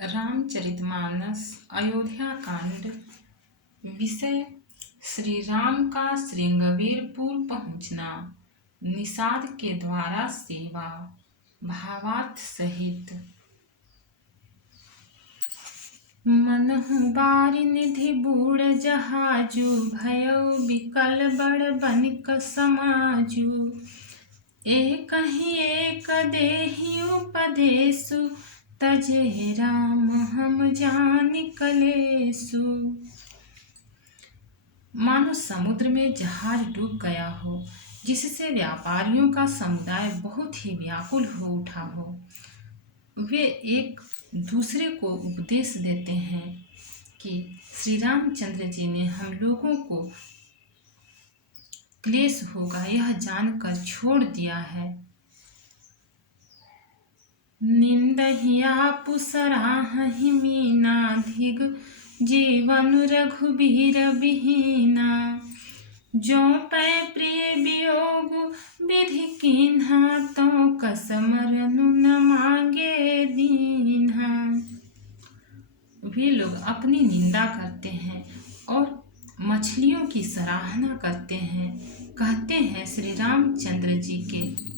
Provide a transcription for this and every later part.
रामचरितमानस अयोध्या कांड। विषय श्री राम का श्रृंगवीरपुर पहुंचना। निषाद के द्वारा सेवा। भावार्थ सहित। मनहु बारि निधि बूढ़ जहाजु, भयो बिकल बड़ बनिक समाजु। एकहि एक देहि उपदेशु, तजे राम हम जानि कलेसु। मानो समुद्र में जहाज डूब गया हो, जिससे व्यापारियों का समुदाय बहुत ही व्याकुल हो उठा हो। वे एक दूसरे को उपदेश देते हैं कि श्री रामचंद्र जी ने हम लोगों को क्लेश होगा यह जानकर छोड़ दिया है। निंदहिया पुसराहि मीनाधिग, जीवन रघुबीर विहीना। जो पै प्रिय वियोग विधि कीन्हा, तो कस मरनु न मांगे दीन्हा। वे लोग अपनी निंदा करते हैं और मछलियों की सराहना करते हैं। कहते हैं श्री रामचंद्र जी के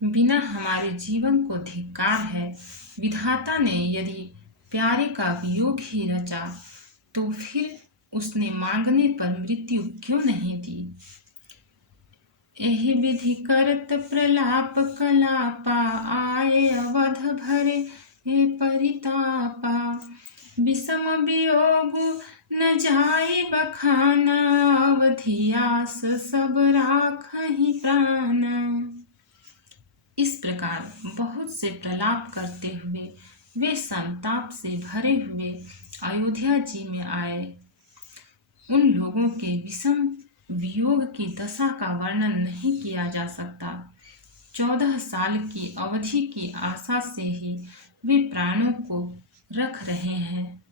बिना हमारे जीवन को धिक्कार है। विधाता ने यदि प्यारे का वियोग ही रचा, तो फिर उसने मांगने पर मृत्यु क्यों नहीं दी। एहि विधि करत प्रलाप कलापा, आए अवध भरे परितापा। विषम वियोग न जाई बखाना, अवधियास सब राखहि प्राण। इस प्रकार बहुत से प्रलाप करते हुए वे संताप से भरे हुए अयोध्या जी में आए। उन लोगों के विषम वियोग की दशा का वर्णन नहीं किया जा सकता। 14 साल की अवधि की आशा से ही वे प्राणों को रख रहे हैं।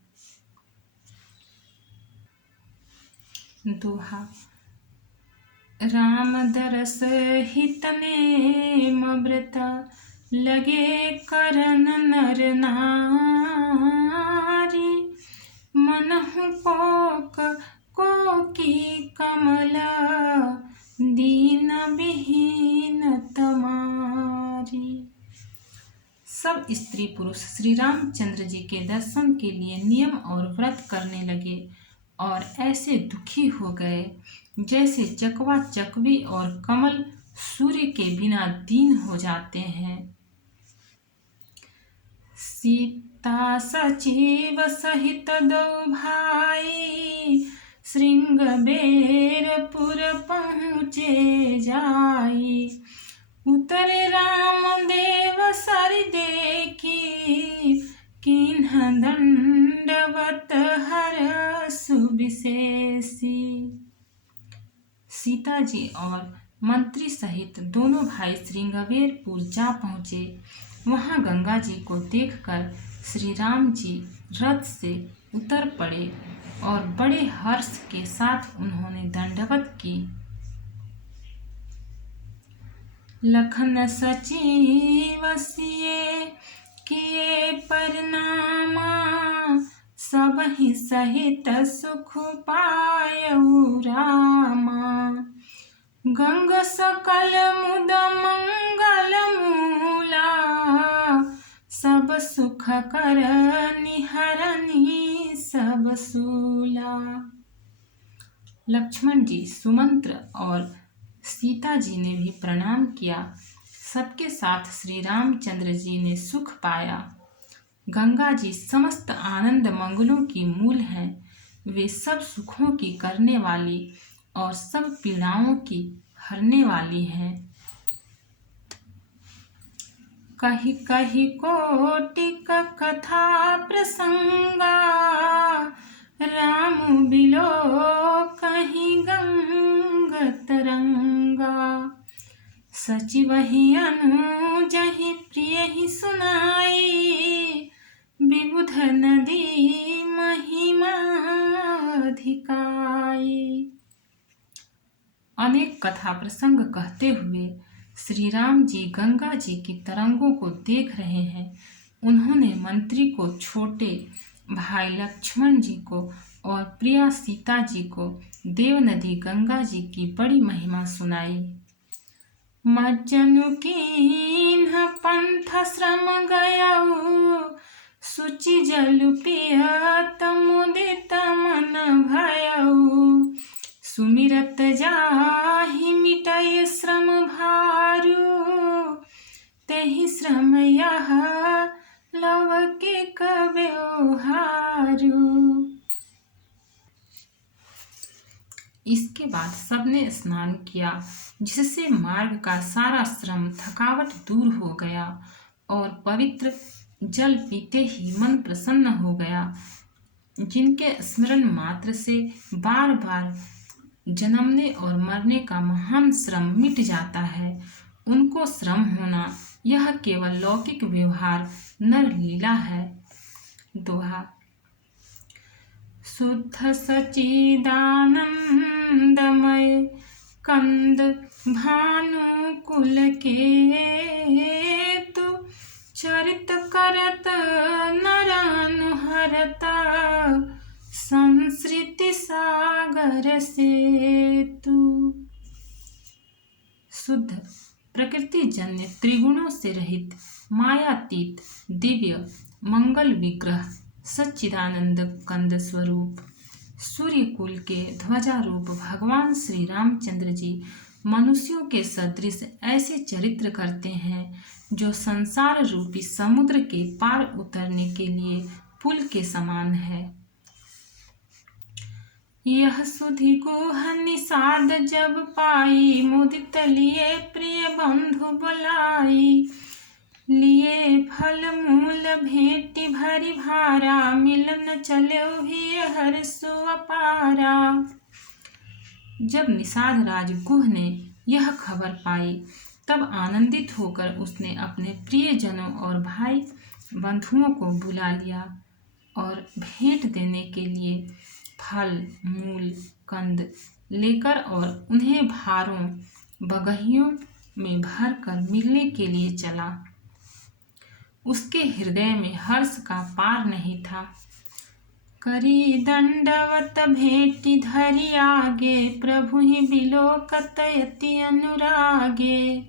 दोहा। राम दरस हित नेम व्रत, लगे करन नर नारी। मनहु कोकी कमला, दीन विहीन तमारी। सब स्त्री पुरुष श्री रामचंद्र जी के दर्शन के लिए नियम और व्रत करने लगे और ऐसे दुखी हो गए जैसे चकवा चकवी और कमल सूर्य के बिना दीन हो जाते हैं। सीता सचिव सहित दो भाई, श्रृंगबेरपुर पहुँचे जाई। उतरे रामदेव सर देखी, कीन्ह दंडवत हरसु विशेषी। सीता जी और मंत्री सहित दोनों भाई श्रृंगवेरपुर जा पहुँचे। वहाँ गंगा जी को देखकर श्री राम जी रथ से उतर पड़े और बड़े हर्ष के साथ उन्होंने दंडवत की। लखन सचिव सिए किए परनामा, सबहि सहित सुख पायउ रामा। गंग सकल मुद मंगल मूला, सब सुख कर निहरनी सब सूला। लक्ष्मण जी, सुमंत्र और सीता जी ने भी प्रणाम किया। सबके साथ श्री रामचंद्र जी ने सुख पाया। गंगा जी समस्त आनंद मंगलों की मूल हैं। वे सब सुखों की करने वाली और सब पीड़ाओं की हरने वाली हैं। कही कही कोटिक कथा प्रसंगा, राम बिलो कहीं गंग तरंगा। सचिवहि अनुजहि प्रिय ही सुनाई, विबुध नदी महिमा अधिकाई। अनेक कथा प्रसंग कहते हुए श्री राम जी गंगा जी की तरंगों को देख रहे हैं। उन्होंने मंत्री को, छोटे भाई लक्ष्मण जी को और प्रिया सीता जी को देव नदी गंगा जी की बड़ी महिमा सुनाई। मज्जनु कीन्ह पंथ श्रम गयऊ, सुचि जल पियत मुदित मन भयऊ। सुमिरत जाहि मिटय श्रम भारू, तेहि श्रम यह लौकिक व्यवहारू। इसके बाद सबने स्नान किया, जिससे मार्ग का सारा श्रम थकावट दूर हो गया और पवित्र जल पीते ही मन प्रसन्न हो गया। जिनके स्मरण मात्र से बार बार जन्मने और मरने का महान श्रम मिट जाता है, उनको श्रम होना यह केवल लौकिक व्यवहार नर लीला है। दोहा। शुद्ध सच्चिदानंदमय कंद भानुकुल केतु, चरित करत नरानुहरता, संसृति सागर सेतु। शुद्ध प्रकृति जन्य त्रिगुणों से रहित मायातीत दिव्य मंगल विग्रह सच्चिदानंद कंद स्वरूप सूर्य कुल के ध्वजा रूप भगवान श्री रामचंद्र जी मनुष्यों के सदृश ऐसे चरित्र करते हैं जो संसार रूपी समुद्र के पार उतरने के लिए पुल के समान है। यह सुधि गुह निषाद जब पाई, मुदित लिए प्रिय बंधु बुलाई। लिए फल मूल भेंटि भरी भारा, मिलन चले भी हर्षो अपारा। जब निषाद राज गुह ने यह खबर पाई, तब आनंदित होकर उसने अपने प्रियजनों और भाई बंधुओं को बुला लिया और भेंट देने के लिए फल मूल कंद लेकर और उन्हें भारों बगहियों में भरकर मिलने के लिए चला। उसके हृदय में हर्ष का पार नहीं था। करी दंडवत भेंटि धरि आगे, प्रभु ही बिलोकत यति अनुरागे।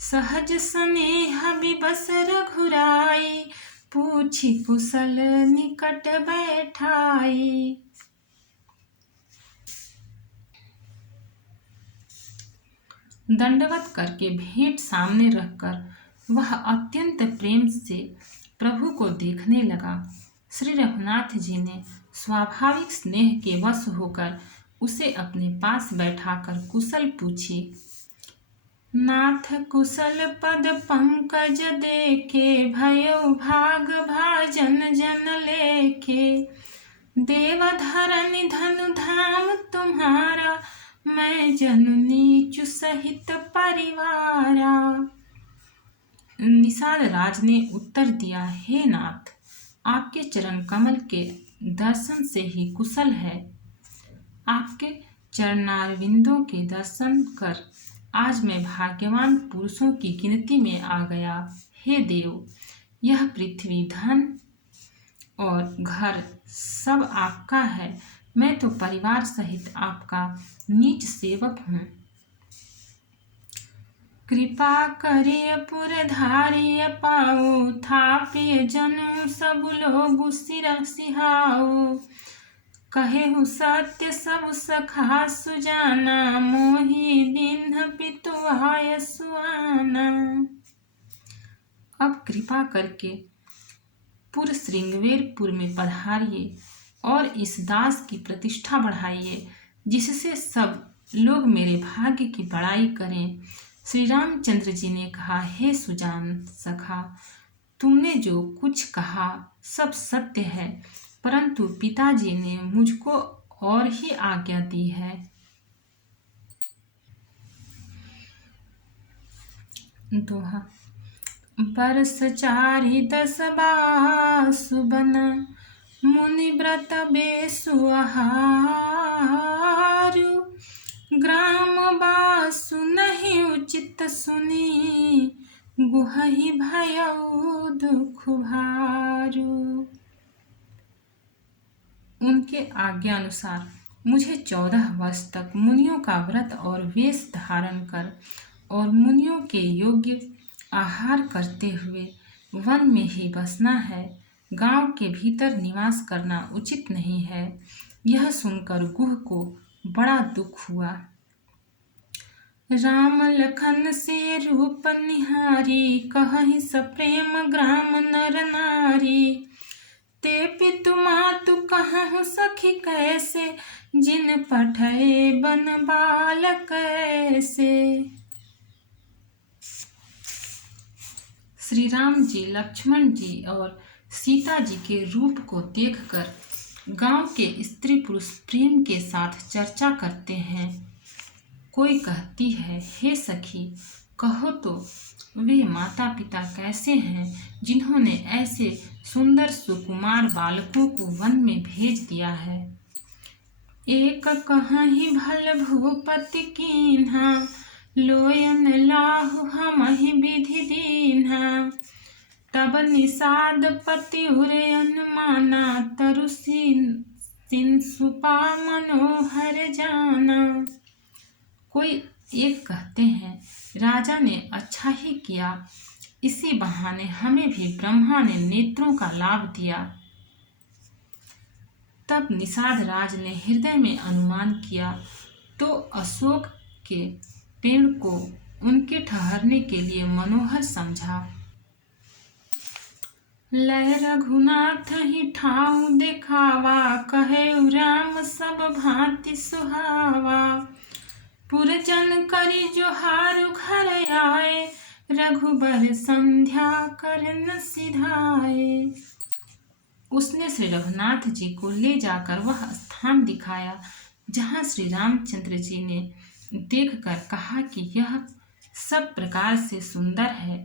सहज स्नेह विबस रघुराई, पूछी कुशल निकट बैठाई। दंडवत करके भेंट सामने रखकर वह अत्यंत प्रेम से प्रभु को देखने लगा। श्री रघुनाथ जी ने स्वाभाविक स्नेह के वश होकर उसे अपने पास बैठाकर कुशल पूछी। नाथ कुशल पद पंकज देखे, भयो भाग भाजन जन लेखे। देवधरनि धनु धाम तुम्हारा, मैं जनु नीचु सहित परिवारा। निषाद राज ने उत्तर दिया, हे नाथ, आपके चरण कमल के दर्शन से ही कुशल है। आपके चरणारविंदों के दर्शन कर आज मैं भाग्यवान पुरुषों की गिनती में आ गया। हे देव, यह पृथ्वी धन और घर सब आपका है, मैं तो परिवार सहित आपका नीच सेवक हूँ। कृपा करिय पुरधारिय पाऊ, थापिय जनु सब लोग सिहाऊ। कहेहु सत्य सब सखा सुजाना, मोहि दीन्ह पितुआय सुआना। अब कृपा करके पुर श्रृंगवेरपुर में पधारिए और इस दास की प्रतिष्ठा बढ़ाइए, जिससे सब लोग मेरे भाग्य की बड़ाई करें। श्री रामचंद्र जी ने कहा, हे सुजान सखा, तुमने जो कुछ कहा सब सत्य है, परंतु पिताजी ने मुझको और ही आज्ञा दी है। दोहा। बरस 4 बासु बन, मुनि व्रत बेसु आहारु। ग्राम बासु नहीं उचित सुनी, गुहहि भयउ दुख भारू। उनके आज्ञानुसार मुझे 14 वर्ष तक मुनियों का व्रत और वेश धारण कर और मुनियों के योग्य आहार करते हुए वन में ही बसना है। गांव के भीतर निवास करना उचित नहीं है। यह सुनकर गुह को बड़ा दुख हुआ। राम लखन से रूप निहारी, कहहि सप्रेम ग्राम नर नारी। ते पितु मातु कहहुँ सखी कैसे, जिन पठए बन बालक ऐसे। श्री राम जी लक्ष्मण जी और सीता जी के रूप को देखकर गांव के स्त्री पुरुष प्रेम के साथ चर्चा करते हैं। कोई कहती है, हे सखी, कहो तो वे माता पिता कैसे हैं जिन्होंने ऐसे सुंदर सुकुमार बालकों को वन में भेज दिया है। एक कहहि भल भूपति कीन्हा, लोयन लाहु हमहि विधि दीन्हा। तब निषाद पति उरे अनुमाना, तरु सिन सुपा मनोहर जाना। कोई एक कहते हैं, राजा ने अच्छा ही किया, इसी बहाने हमें भी ब्रह्मा ने नेत्रों का लाभ दिया। तब निषाद राज ने हृदय में अनुमान किया तो अशोक के पेड़ को उनके ठहरने के लिए मनोहर समझा। लय रघुनाथ ही ठाऊ देखावा, कहे राम सब भांति सुहावा। पुरजन करी जोहारु घर आए, रघुबर संध्या करन सिधाए। उसने श्री रघुनाथ जी को ले जाकर वह स्थान दिखाया जहाँ श्री रामचंद्र जी ने देखकर कहा कि यह सब प्रकार से सुंदर है।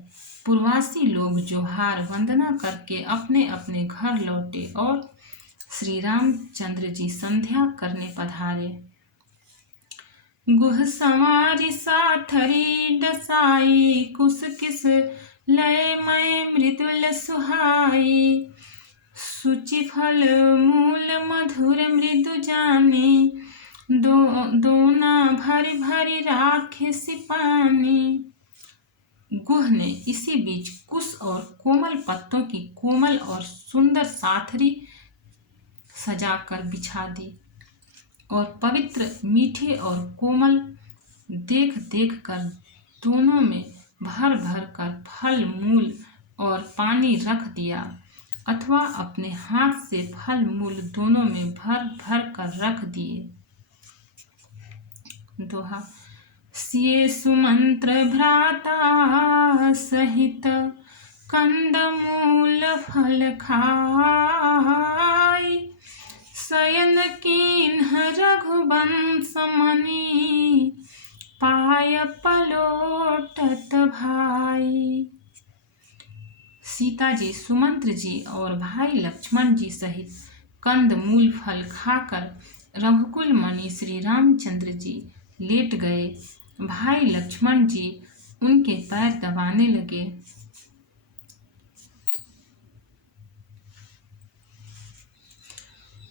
पूर्वासी लोग जोहार वंदना करके अपने अपने घर लौटे और श्री रामचंद्र जी संध्या करने पधारे। गुह संवारी साथरी डसाई, कुस किस लय मय मृदुल सुहाई। सुचि फल मूल मधुर मृदु जानी, दोना भरी भरी राखे सिपानी। गुह ने इसी बीच कुश और कोमल पत्तों की कोमल और सुंदर साथरी सजाकर बिछा दी और पवित्र मीठे और कोमल देख देख कर दोनों में भर भर कर फल मूल और पानी रख दिया, अथवा अपने हाथ से फल मूल दोनों में भर भर कर रख दिए। दोहा। सिए सुमंत्र भ्राता सहित, कंद मूल फल खाई। शयन कीन्ह रघुवंश मणि, पाय पलोटत भाई। सीता जी, सुमंत्र जी और भाई लक्ष्मण जी सहित कंद मूल फल खाकर रघुकुल मणि श्री रामचंद्र जी लेट गए। भाई लक्ष्मण जी उनके पैर दबाने लगे।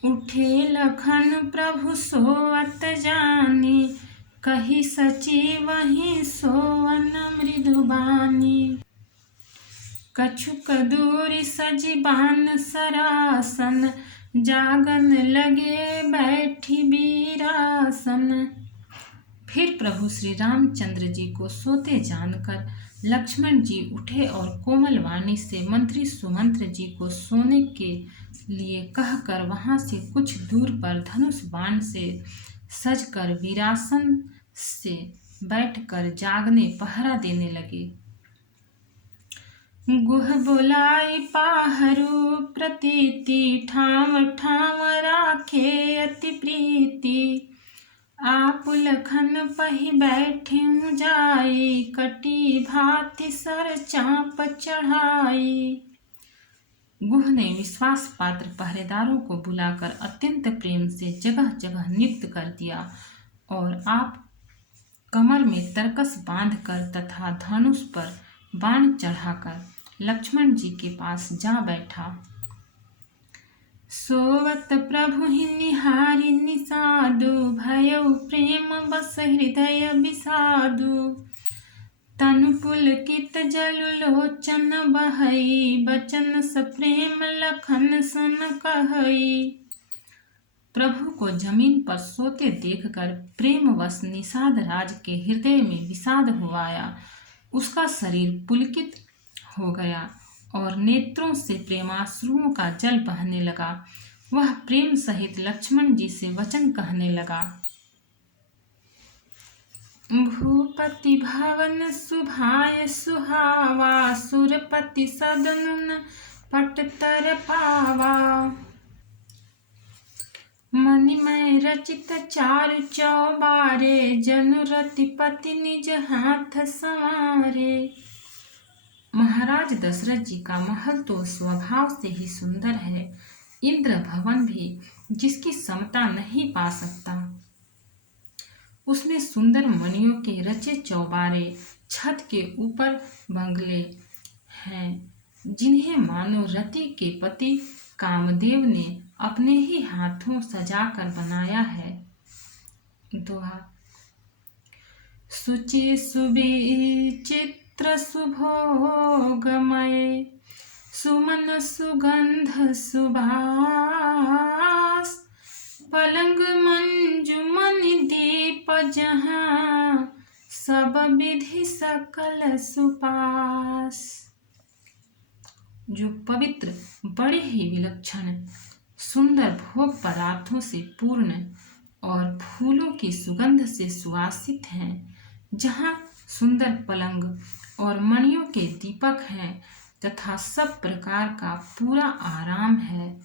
उठे लखन प्रभु सोवत जानी, कही सचिवहि सोवन मृदुबानी। कछुक दूरि सजि बान सरासन, जागन लगे बैठी बीरासन। फिर प्रभु श्री रामचंद्र जी को सोते जानकर लक्ष्मण जी उठे और कोमल वाणी से मंत्री सुमंत्र जी को सोने के लिए कहकर वहां से कुछ दूर पर धनुष बाण से सजकर वीरासन से बैठकर जागने पहरा देने लगे। गुह बोलाई पाहरू प्रतीति, ठाव ठाव राखे अति प्रीति। आप लखन पहि बैठे जाई, कटी भांति सर चाप चढ़ाई। गुह ने विश्वास पात्र पहरेदारों को बुलाकर अत्यंत प्रेम से जगह जगह नियुक्त कर दिया और आप कमर में तरकस बांधकर तथा धनुष पर बाण चढ़ाकर लक्ष्मण जी के पास जा बैठा। सोवत प्रभु ही निहारी निषादु, भयउ प्रेम बस हृदय विषादु। तनु पुलकित जलु लोचन बहई, बचन सप्रेम लखन सन कहई। प्रभु को जमीन पर सोते देखकर प्रेमवश निषाद राज के हृदय में विषाद हो आया। उसका शरीर पुलकित हो गया और नेत्रों से प्रेमाश्रुओं का जल बहने लगा। वह प्रेम सहित लक्ष्मण जी से वचन कहने लगा। भूपति भवन सुभाय सुहावा, सुरपति सदनुन पटतर पावा। मणिमय रचित चारु चौबारे, जनु रतिपति निज हाथ संवारे। महाराज दशरथ जी का महल तो स्वभाव से ही सुंदर है। इंद्र भवन भी जिसकी समता नहीं पा सकता। उसमें सुंदर मणियों के रचे चौबारे, छत के ऊपर बंगले हैं जिन्हें मानो रति के पति कामदेव ने अपने ही हाथों सजाकर बनाया है। दोहा। सुचि सुविचित्र सुभोगमय, सुमन सुगंध सुबास। पलंग मंजुमन दीप जहाँ, सब विधि सकल सुपास। जो पवित्र, बड़े ही विलक्षण सुंदर भोग पदार्थों से पूर्ण और फूलों की सुगंध से सुवासित हैं, जहाँ सुंदर पलंग और मणियों के दीपक हैं तथा सब प्रकार का पूरा आराम है।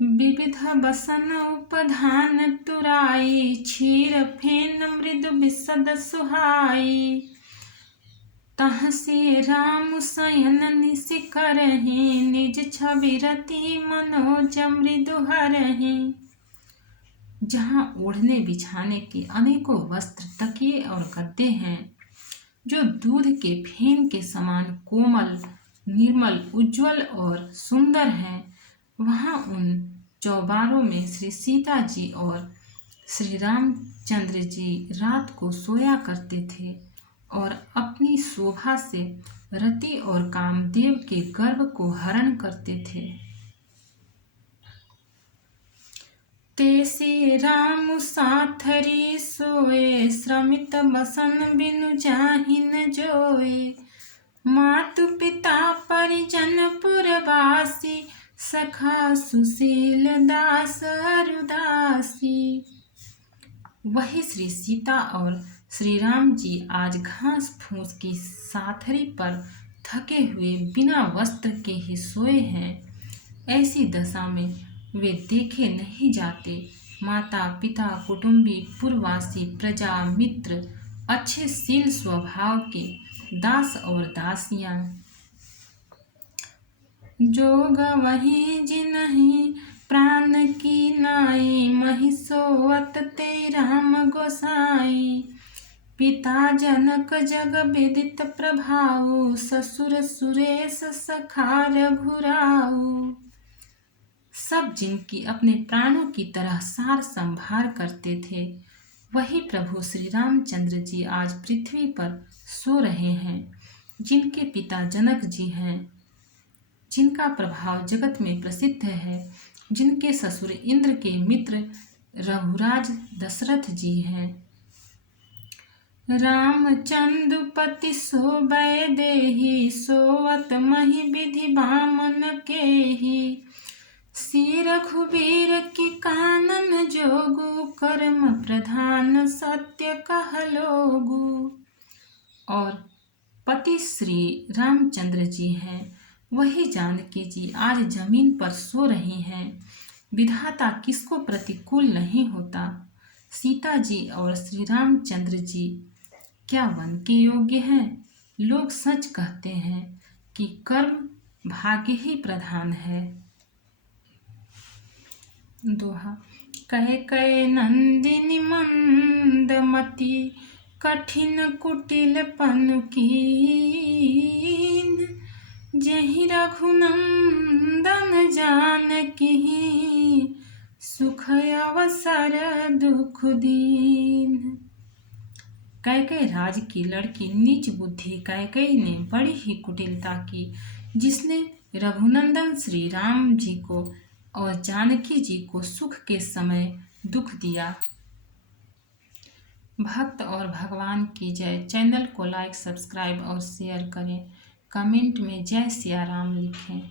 विविध बसन उपधान तुराई, क्षीर फेन मृदु विशद सुहाई। तह से राम शयन निसि करहि, निज छवि रति मनोज मृदु हरहि। जहाँ ओढ़ने बिछाने के अनेकों वस्त्र, तकिए और गद्दे हैं जो दूध के फेन के समान कोमल, निर्मल, उज्जवल और सुंदर हैं, वहाँ उन चौबारों में श्री सीता जी और श्री रामचंद्र जी रात को सोया करते थे और अपनी शोभा से रति और कामदेव के गर्व को हरण करते थे। तेसी राम साथरी सोए, श्रमित बसन बिनु जाहि न जोए। मातु पिता परिजन पुरवासी, सखा सुशील दास हरुदासी। वही श्री सीता और श्री राम जी आज घास फूस की साथरी पर थके हुए बिना वस्त्र के ही सोए हैं। ऐसी दशा में वे देखे नहीं जाते। माता पिता, कुटुंबी, पुरवासी, प्रजा, मित्र, अच्छे शील स्वभाव के दास और दासियां, जोग वही जिन्हि प्राण की नाई, महि सोवत ते राम गोसाई। पिता जनक जग विदित प्रभाऊ, ससुर सुरेश सखा रघुराऊ। सब जिनकी अपने प्राणों की तरह सार संभार करते थे, वही प्रभु श्री रामचंद्र जी आज पृथ्वी पर सो रहे हैं। जिनके पिता जनक जी हैं, जिनका प्रभाव जगत में प्रसिद्ध है, जिनके ससुर इंद्र के मित्र रघुराज दशरथ जी हैं। रामचंद्रपति सोबै देहि, सोवत महि विधि बामन केहि। श्री रघुबीर की कानन जोगु, कर्म प्रधान सत्य कहलोगु। और पति श्री रामचंद्र जी हैं, वही जानकी जी आज जमीन पर सो रही हैं। विधाता किसको प्रतिकूल नहीं होता। सीता जी और श्री रामचंद्र जी क्या वन के योग्य हैं? लोग सच कहते हैं कि कर्म भाग्य ही प्रधान है। दोहा। कहे कहे नंदिनी मंदमती, कठिन कुटिल पन कीन, जहि रघुनंदन जानकी, सुख अवसर दुख दीन। कैकेयी राज की लड़की नीच बुद्धि कैकेयी ने बड़ी ही कुटिलता की, जिसने रघुनंदन श्री राम जी को और जानकी जी को सुख के समय दुख दिया। भक्त और भगवान की जय। चैनल को लाइक, सब्सक्राइब और शेयर करें। कमेंट में जय सिया राम लिखें।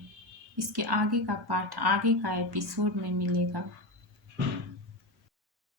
इसके आगे का पाठ आगे का एपिसोड में मिलेगा।